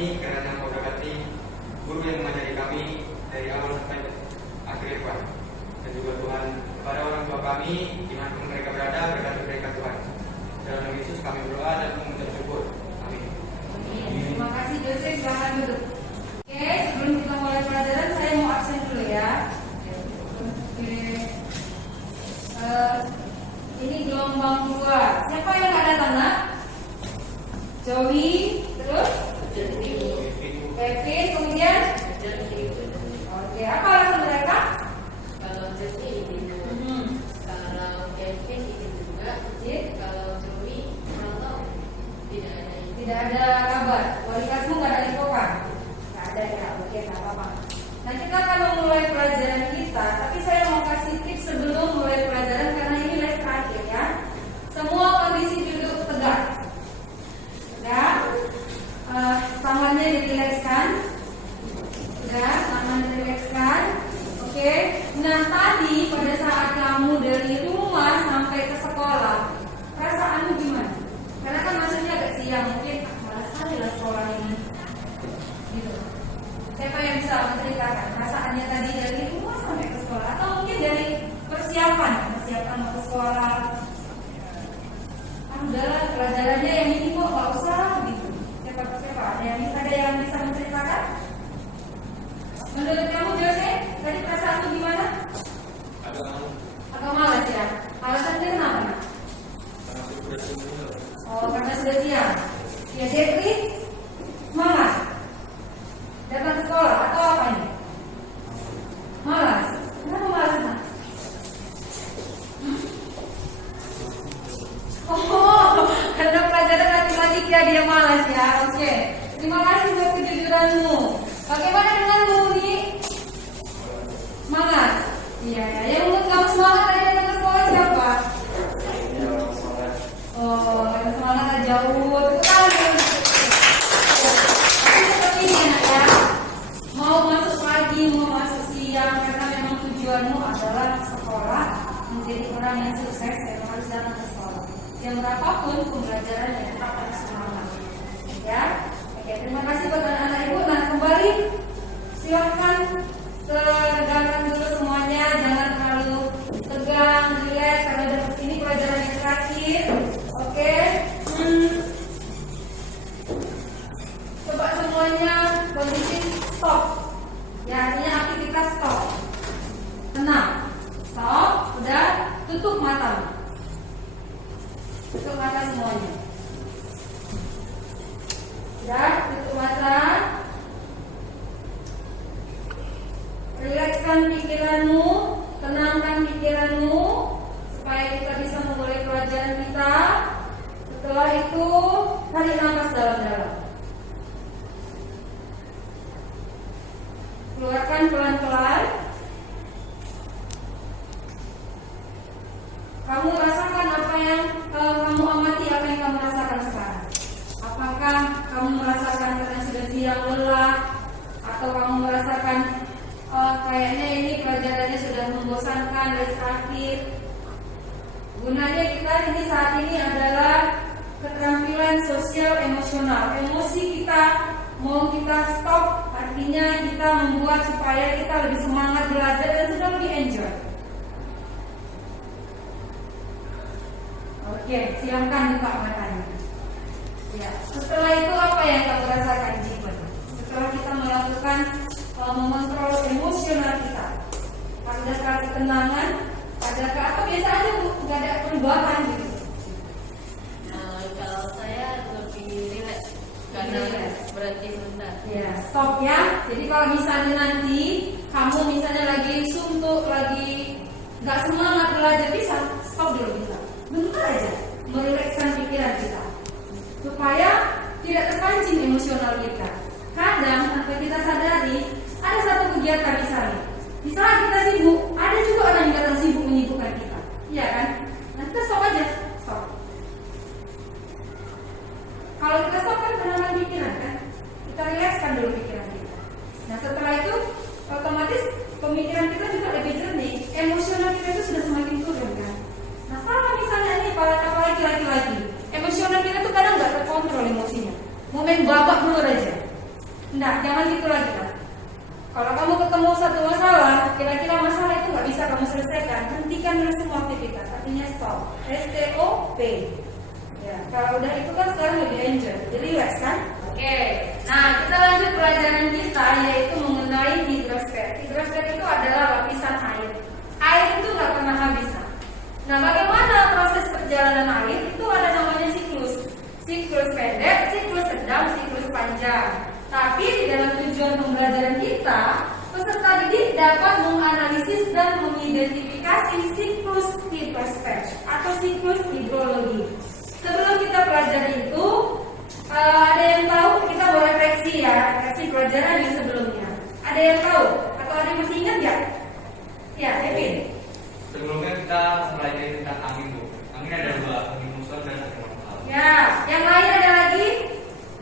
kami, kiranya Engkau berkati guru yang mengajari kami dari awal sampai akhir Tuhan. Dan juga Tuhan kepada orang tua kami dimanapun mereka berada, berkati mereka Tuhan. Dalam nama Yesus kami berdoa dan mengucap syukur. Amin. Terima kasih Joseph, silakan duduk. Oke, sebelum kita mulai pelajaran saya mau absen dulu ya. Oke. Ini gelombang 2. Siapa yang nggak datang nak? Joey, terus Kevin, kemudian oke, apa alasan mereka? Kalau Joey izin dulu, kalau Kevin izin juga, kalau Joey kurang tahu Tidak ada kabar. Kualitasmu nggak ada infokan? Nggak ada ya, oke, nggak apa-apa. Nah kita akan memulai pelajaran kita, tapi saya mau kasih tips sebelum mulai pelajaran karena ini les terakhir ya. Semua kondisi duduk tegak. Ya, tangannya dirilekskan. Ya, tangan dirilekskan. Oke. Nah tadi pada saat kamu dari rumah sampai ke sekolah, perasaanmu gimana? Karena kan maksudnya agak siang, mungkin malas sekali lah sekolah ini. Gitu. Siapa yang bisa menceritakan perasaannya tadi dari rumah sampai ke sekolah, atau mungkin dari persiapan mau ke sekolah? Udahlah pelajarannya yang ini kok nggak usah gitu. Siapa ada yang bisa menceritakan? Menurut kamu Jose, tadi perasaanmu gimana? Agak malas ya. Alasannya kenapa? Karena sudah siang. Ya Jeffrey, malas datang ke sekolah atau apa ini? Malas. Kenapa malas nak? Karena pelajaran matematika dia malas ya. Oke. Terima kasih buat kejujuranmu. Bagaimana denganmu Uni? Semangat. Iya ya. Yang menurut kamu semangat tadi datang ke sekolah siapa? Karena semangat jauh. Tapi seperti ini anak ya. Mau masuk pagi, mau masuk siang, karena memang tujuanmu adalah sekolah, menjadi orang yang sukses, yang harus datang ke sekolah. Yang berapapun pembelajarannya tetap harus semangat. Ya. Oke, terima kasih buat anak-anak ibu. Nah, kembali silakan tegakkan dulu semuanya, jangan terlalu tegang, rileks karena ini pelajaran yang terakhir. Oke. Coba semuanya kondisi stop. Ya, artinya aktivitas stop. Tenang. Stop, udah tutup mata. Tutup mata semuanya. Sudah, tutup mata. Rilekskan pikiranmu, tenangkan pikiranmu supaya kita bisa memulai pelajaran kita. Setelah itu, tarik nafas dalam-dalam. Keluarkan pelan-pelan. Kamu rasakan apa yang kamu amati, apa yang kamu rasakan sekarang. Apakah kamu merasakan karena sudah siang lelah, atau kamu merasakan kayaknya ini pelajarannya sudah membosankan, les terakhir. Gunanya kita ini saat ini adalah keterampilan sosial emosional. Emosi kita mau kita stop, artinya kita membuat supaya kita lebih semangat belajar dan sudah lebih enjoy. Oke, silahkan buka matanya. Ya, setelah itu apa yang kamu rasakan Jipen? Setelah kita melakukan mengontrol emosional kita, adakah ketenangan? Adakah apa biasa aja bu? Nggak ada perubahan gitu? Kalau saya lebih rileks karena berhenti sebentar. Ya, stop ya. Jadi kalau misalnya nanti kamu misalnya lagi suntuk, lagi nggak semangat belajar, bisa stop dulu bisa. Bentar aja, merilekskan pikiran kita supaya tidak terpancing emosional kita. Kadang tanpa kita sadari ada satu kegiatan misalnya, di saat kita sibuk, ada juga orang yang datang sibuk menyibukkan kita, iya kan? Nah kita stop aja, stop. Kalau kita stop kan tenangkan pikiran kan, kita rilekskan dulu pikiran kita. Nah setelah itu otomatis pemikiran kita juga lebih jernih, emosional kita itu sudah semakin turun kan. Nah kalau misalnya ini apalagi laki-laki, emosional kita tuh kadang nggak terkontrol emosinya, mau main babak belur aja. Nah, jangan gitu lagi kan. Kalau kamu ketemu satu masalah, kira-kira masalah itu nggak bisa kamu selesaikan, hentikan dulu semua aktivitas. Artinya stop. STOP. Ya, kalau udah itu kan sekarang lebih enjoy, jadi relax kan? Oke. Nah, kita lanjut pelajaran kita yaitu mengenai hidrosfer. Hidrosfer itu adalah lapisan air. Air itu nggak pernah habis. Nah, bagaimana proses perjalanan air? Itu ada namanya siklus. Siklus pendek, siklus sedang, siklus panjang. Tapi di dalam tujuan pembelajaran kita, peserta didik dapat menganalisis dan mengidentifikasi siklus hidrosfer atau siklus hidrologi. Sebelum kita pelajari itu, ada yang tahu? Kita boleh refleksi ya, refleksi pelajaran yang sebelumnya. Ada yang tahu? Atau ada yang masih ingat ya? Ya, Kevin. Sebelumnya kita pelajari tentang angin, Bu. Angin ada dua, angin muson dan angin lokal. Ya, yang lain ada lagi?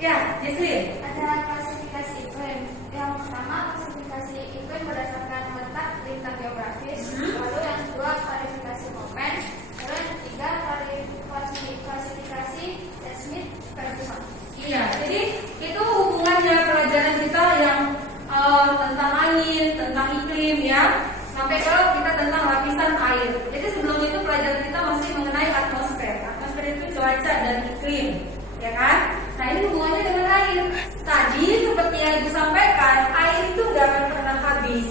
Ya, Jesslyn. Ada klasifikasi iklim. Yang pertama klasifikasi iklim berdasarkan letak lintang geografis. Lalu yang kedua klasifikasi momen. Lalu yang ketiga klasifikasi seismik Ferguson. Iya, jadi itu hubungannya pelajaran kita yang tentang angin, tentang iklim ya, sampai ke kita tentang lapisan air. Jadi sebelum itu pelajaran kita masih mengenai atmosfer. Atmosfer itu cuaca dan iklim, ya kan? Nah ini hubungannya dengan air. Tadi seperti yang Ibu sampaikan, air itu nggak akan pernah habis.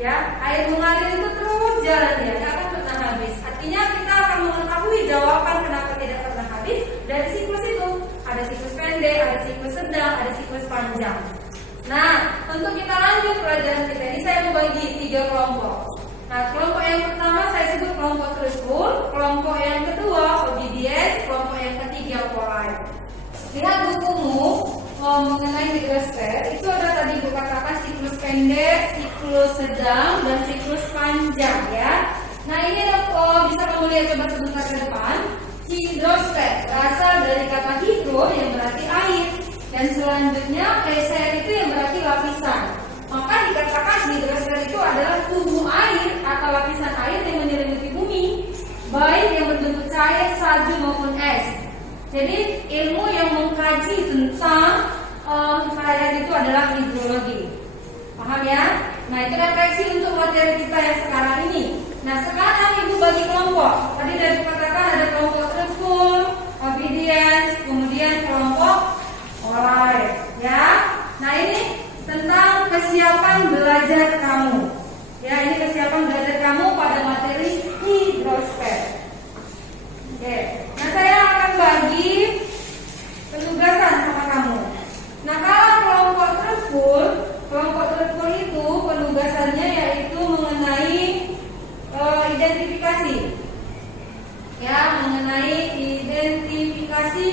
Ya, air mengalir itu terus jalan ya, nggak akan pernah habis. Artinya kita akan mengetahui jawaban kenapa tidak pernah habis dari siklus itu. Ada siklus pendek, ada siklus sedang, ada siklus panjang. Nah, untuk kita lanjut pelajaran kita ini, saya membagi 3 kelompok. Nah, kelompok yang pertama saya sebut kelompok truthful, kelompok yang kedua obedience, kelompok yang ketiga polite. Lihat bukumu mengenai hidrosfer, itu ada tadi Ibu katakan siklus pendek, siklus sedang, dan siklus panjang ya. Nah, ini bisa kamu lihat coba sebentar ke depan. Hidrosfer berasal dari kata hidro yang berarti air, dan selanjutnya sfer itu yang berarti lapisan. Maka dikatakan hidrosfer itu adalah tubuh air atau lapisan air yang menyelimuti bumi, baik yang berbentuk cair, salju maupun es. Jadi ilmu yang mengkaji tentang keadaan itu adalah hidrologi. Paham ya? Nah itu refleksi untuk materi kita yang sekarang ini. Nah sekarang Ibu bagi kelompok. Tadi dari katakan ada kelompok truthful, obedience, kemudian kelompok polite. Ya. Nah ini tentang kesiapan belajar kamu. Ya ini kesiapan belajar kamu pada materi hidrosfer. Oke. Nah saya akan bagi penugasan sama kamu. Nah kalau kelompok truthful itu penugasannya yaitu mengenai identifikasi. Ya, mengenai identifikasi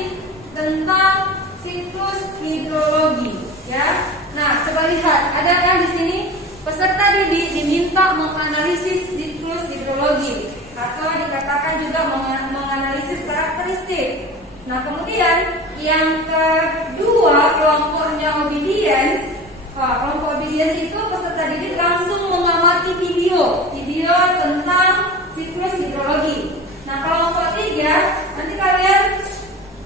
tentang siklus hidrologi. Ya. Nah, coba lihat, ada kan di sini peserta didik diminta menganalisis siklus hidrologi atau dikatakan juga menganalisis karakteristik. Nah, kemudian yang kedua kelompoknya obedience. Kelompok obedience itu peserta didik langsung mengamati video tentang siklus hidrologi. Nah, kelompok 3 nanti kalian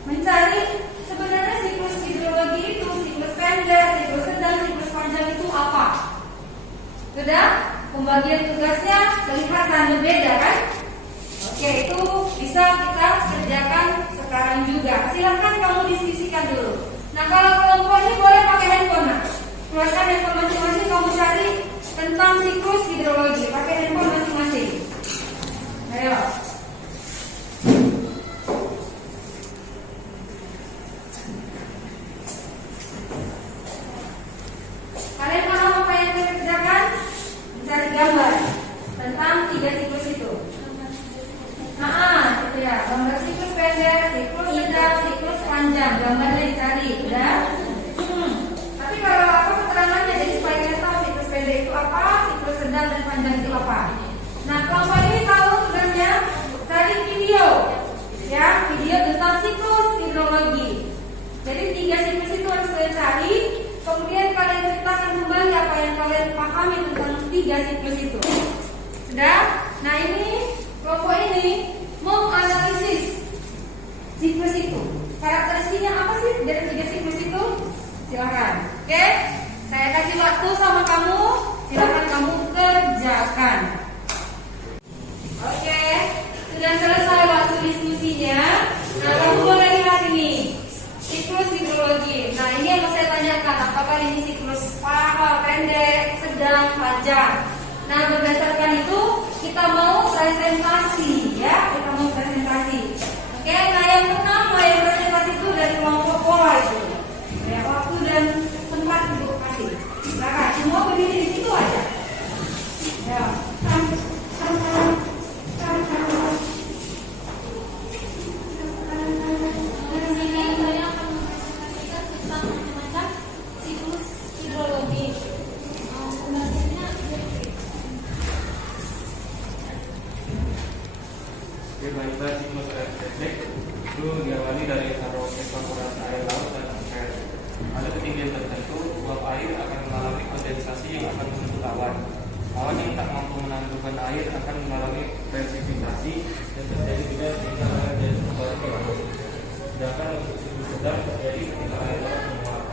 mencari sebenarnya siklus hidrologi itu siklus pendek, siklus sedang, siklus panjang itu apa. Sudah? Pembagian tugasnya kelihatan berbeda kan? Oke, itu bisa kita kerjakan sekarang juga. Silahkan kamu diskusikan dulu. Nah, kalau kelompok ini boleh pakai handphone. Keluarkan handphone masing-masing, kamu cari tentang siklus hidrologi. Pakai handphone masing-masing. Ayo. Kalian paham apa yang kita kerjakan? Mencari gambar tentang 3 siklus itu. Itu ya, gambar siklus pendek, siklus sedang, siklus panjang. Gambarnya dicari, udah? Tapi kalau apa keterangannya, jadi supaya kita tahu siklus pendek itu apa, siklus sedang dan panjang itu apa. Nah, kelompok ini tahu tugasnya cari video, ya, video tentang siklus hidrologi. Jadi 3 siklus itu harus kalian cari. Kemudian kalian ceritakan kembali apa yang kalian pahami tentang 3 siklus itu. Sudah? Nah ini kelompok ini menganalisis siklus itu. Karakteristiknya apa sih dari 3 siklus itu? Silakan. apakah ini siklus pendek, sedang, panjang. Nah, berdasarkan itu kita mau presentasi ya, kita mau presentasi. Oke, nah yang pertama yang presentasi itu dari kelompok pola itu. Ya, waktu dan tempat untuk kasih. Silakan, semua berdiri di situ aja. Ya. Baik, siklus air pendek itu diawali dari evaporasi air laut dan atmosfer. Pada ketinggian tertentu, uap air akan mengalami kondensasi yang akan membentuk awan. Awan yang tak mampu menampung air akan mengalami presipitasi dan terjadi juga ketika air jadi kembali ke laut. Sedangkan untuk siklus sedang terjadi ketika air laut menguap.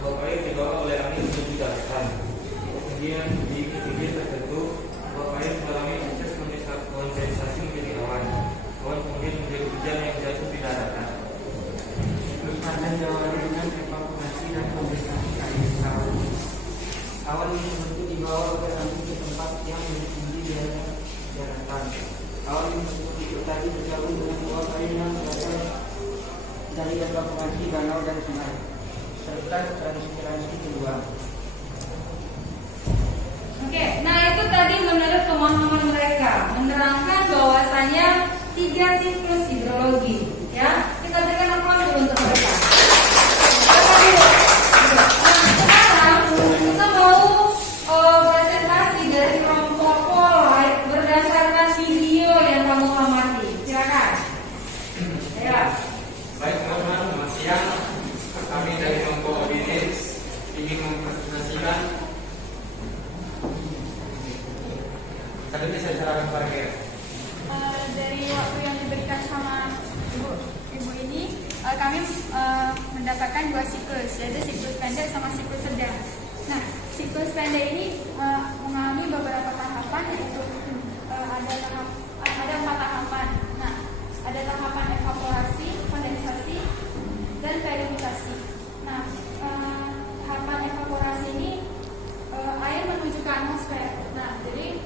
Uap air dibawa oleh angin menuju daratan. Kemudian di ketinggian tertentu, uap air mengalami proses kondensasi menjadi awan. Awan kemudian menjadi hujan yang jatuh di daratan. Siklus panjang diawali dengan evaporasi dan kondensasi air laut. Awan ini terbentuk dibawa oleh angin ke tempat yang lebih tinggi dari daratan. Awan ini terbentuk tadi tergabung dengan uap air yang berasal dari evaporasi danau dan sungai serta transpirasi keluar. Oke, nah itu tadi menurut pemahaman mereka menerangkan bahwasanya 3 siklus hidrologi. Ya, kita berikan aplaus dulu untuk mereka. Nah, sekarang kita mau presentasi dari kelompok pola berdasarkan video yang kamu amati. Silakan. Ya. Baik teman-teman, selamat siang. Kami dari kelompok Obinix ingin mempresentasikan. Tadi ini saya serahkan kepada Kira. Dari waktu yang diberikan sama ibu ini, kami mendapatkan 2 siklus, yaitu siklus pendek sama siklus sedang. Nah, siklus pendek ini mengalami beberapa tahapan, yaitu ada 4 tahapan. Nah, ada tahapan evaporasi, kondensasi, dan periodisasi. Nah, tahapan evaporasi ini air menuju ke atmosfer. Nah, jadi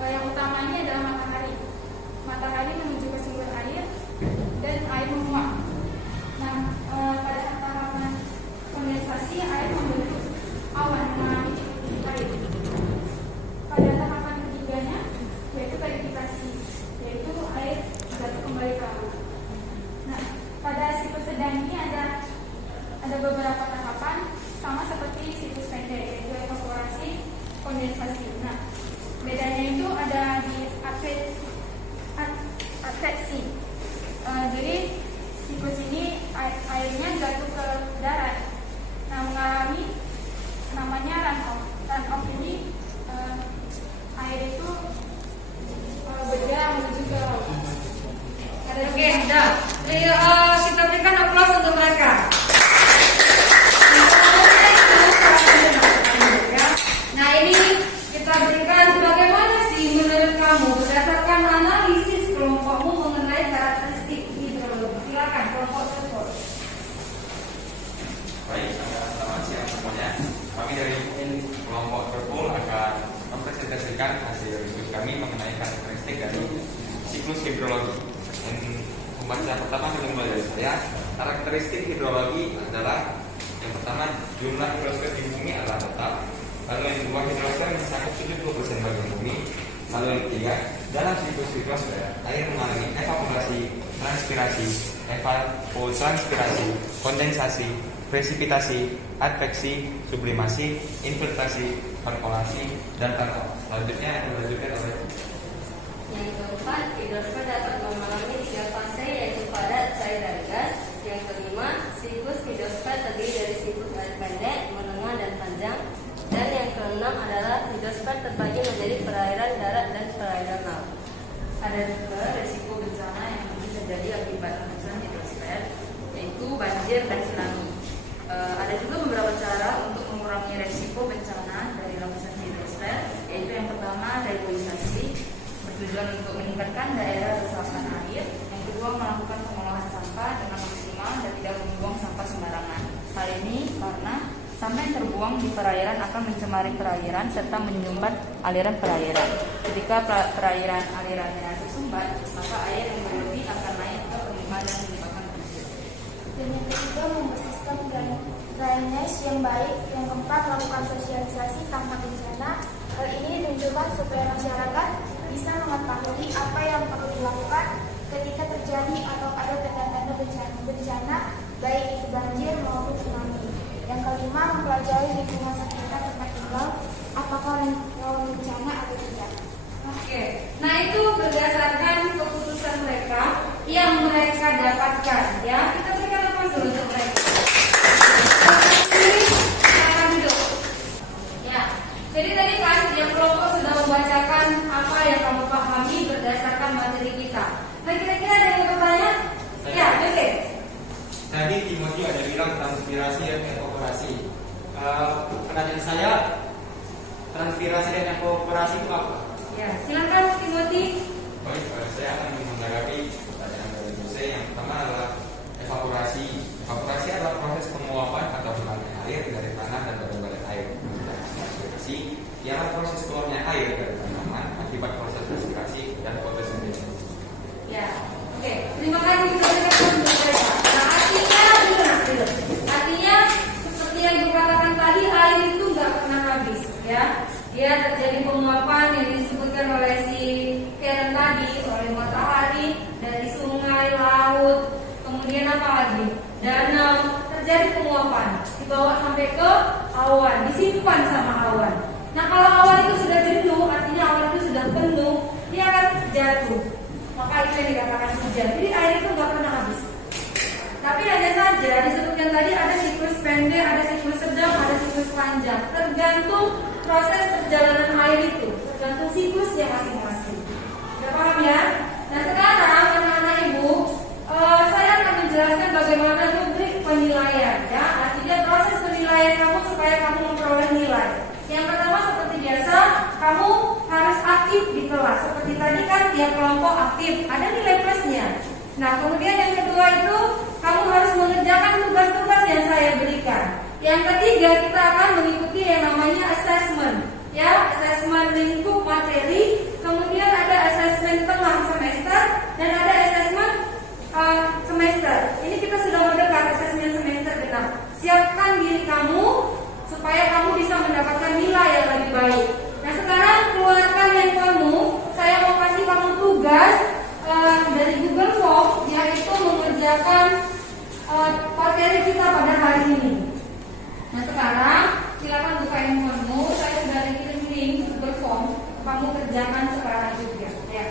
yang utama ini adalah matahari. Matahari menuju ke sumber air dan air menguap. Nah, pada saat tahapan kondensasi, air membentuk awan mengalami air. Pada tahapan ketiganya, yaitu periodisasi, yaitu air jatuh kembali ke laut. Nah, pada siklus sedang ini ada beberapa tahapan sama seperti siklus pendek, yaitu evaporasi, kondensasi. Nah, bedanya itu ada di adveksi. Jadi siklus ini airnya jatuh ke darat. Nah, mengalami namanya runoff. Runoff ini air itu berjalan menuju ke laut. Oke, dah. Kita berikan aplaus untuk mereka. Nah, ini kita berikan bagaimana sih menurut kamu berdasarkan analisis kelompokmu mengenai karakteristik hidrologi. Silakan kelompok tersebut. Baik, selamat siang semuanya. Kami dari kelompok Terpul akan mempresentasikan hasil riset kami mengenai karakteristik dari siklus hidrologi. Dan pembaca pertama kita mulai dari saya. Karakteristik hidrologi adalah yang pertama, jumlah hidrosfer di bumi adalah tetap. Lalu yang kedua, hidrosfer mencakup 70% bagian bumi. Lalu yang ketiga, dalam siklus hidrosfer air mengalami evaporasi, transpirasi, evapotranspirasi, kondensasi, presipitasi, adveksi, sublimasi, infiltrasi, perkolasi, dan runoff. Selanjutnya dilanjutkan oleh Yang keempat, hidrosfer dapat mengalami 3 fase, yaitu padat, cair, dan gas. Yang kelima, siklus hidrosfer terdiri dari siklus air pendek, menengah, dan panjang. Dan yang keenam adalah hidrosfer terbagi menjadi perairan darat dan perairan laut. Ada juga resiko bencana yang mungkin terjadi akibat letusan hidrosfer, yaitu banjir dan tsunami. Ada juga beberapa cara untuk mengurangi resiko bencana dari letusan hidrosfer, yaitu yang pertama, reboisasi, bertujuan untuk meningkatkan daerah resapan air. Yang kedua, melakukan pengolahan sampah dengan maksimal dan tidak membuang sampah sembarangan. Hal ini karena Sampah yang terbuang di perairan akan mencemari perairan serta menyumbat aliran perairan. Ketika perairan alirannya tersumbat, maka air yang berlebih akan naik ke permukaan dan menyebabkan banjir. Dan yang ketiga, membuat sistem drainase yang baik. Yang keempat, melakukan sosialisasi tanpa bencana. Hal ini ditunjukkan supaya masyarakat bisa mengetahui apa yang perlu dilakukan ketika terjadi atau ada tanda-tanda bencana, baik itu banjir maupun tsunami. Yang kelima, mempelajari lingkungan sekitar tempat tinggal, apakah rawan bencana atau tidak. Oke, nah itu berdasarkan keputusan mereka yang mereka dapatkan, ya. Kita berikan nafas dulu untuk mereka. Silakan duduk. Ya, jadi tadi kan yang kelompok sudah membacakan apa yang kamu pahami berdasarkan materi kita. Nah, kira-kira ada yang mau bertanya? Ya, Jose. Tadi Timothy ada bilang transpirasi dan evaporasi. Pertanyaan saya, transpirasi dan evaporasi itu apa? Ya, silakan Timothy. Baik, saya akan menanggapi pertanyaan dari Jose. Yang pertama adalah evaporasi. Evaporasi adalah proses penguapan atau hilangnya air dari tanah dan badan air. Transpirasi ialah proses keluarnya air dari tanaman akibat proses respirasi dan fotosintesa. Ya, oke. Terima kasih sudah berikan untuk mereka. Nah, artinya seperti yang dikatakan tadi, air itu nggak pernah habis, ya. Dia terjadi penguapan yang disebutkan oleh si Karen tadi, oleh matahari, dari sungai, laut, kemudian apa lagi? Danau, terjadi penguapan, dibawa sampai ke awan, disimpan sama awan. Nah, kalau awan itu sudah jenuh, artinya awan itu sudah penuh, dia akan jatuh. Maka itu yang dikatakan hujan. Jadi air itu nggak pernah habis. Tapi hanya saja disebutkan tadi ada siklus pendek, ada siklus sedang, ada siklus panjang. Tergantung proses perjalanan air itu, tergantung siklusnya masing-masing. Sudah paham ya? Nah, sekarang anak-anak ibu, saya akan menjelaskan bagaimana rubrik penilaian, ya. Artinya proses penilaian kamu supaya kamu memperoleh nilai. Yang pertama seperti biasa, kamu harus aktif di kelas. Seperti tadi kan tiap kelompok aktif, ada nilai plusnya. Nah, kemudian yang kedua itu kamu harus mengerjakan tugas-tugas yang saya berikan. Yang ketiga, kita akan mengikuti yang namanya assessment, ya, assessment lingkup materi. Kemudian ada assessment tengah semester dan ada assessment semester. Ini kita sudah mendekat assessment semester genap. Siapkan diri kamu supaya kamu bisa mendapatkan nilai yang lebih baik. Nah, sekarang keluarkan handphonemu. Saya mau kasih kamu tugas dari Google Form, yaitu mengerjakan materi kita pada hari ini. Nah, sekarang silakan buka handphonemu. Saya sudah kirim link Google Form. Kamu kerjakan sekarang juga, ya.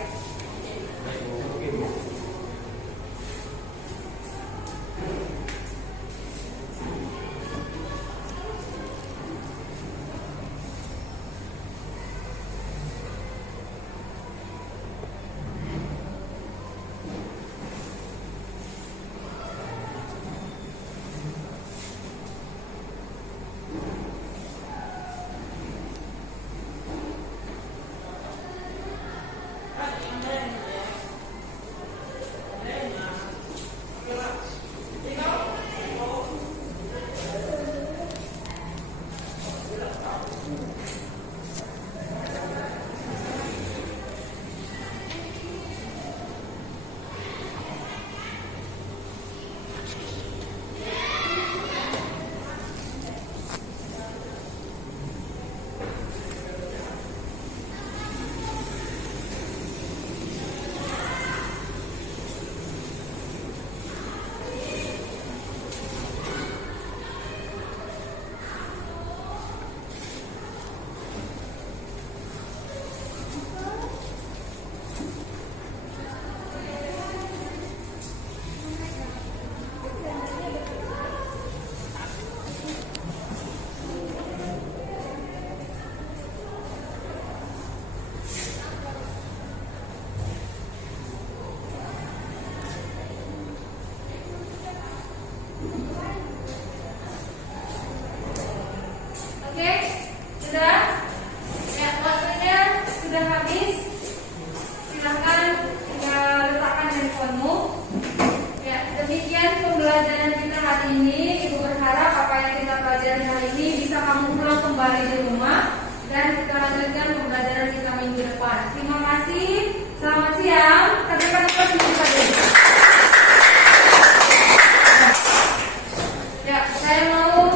saya mau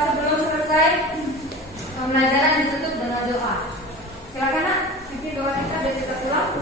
sebelum selesai pembelajaran ditutup dengan doa. Silakan nak, nanti doa kita biar kita pulang.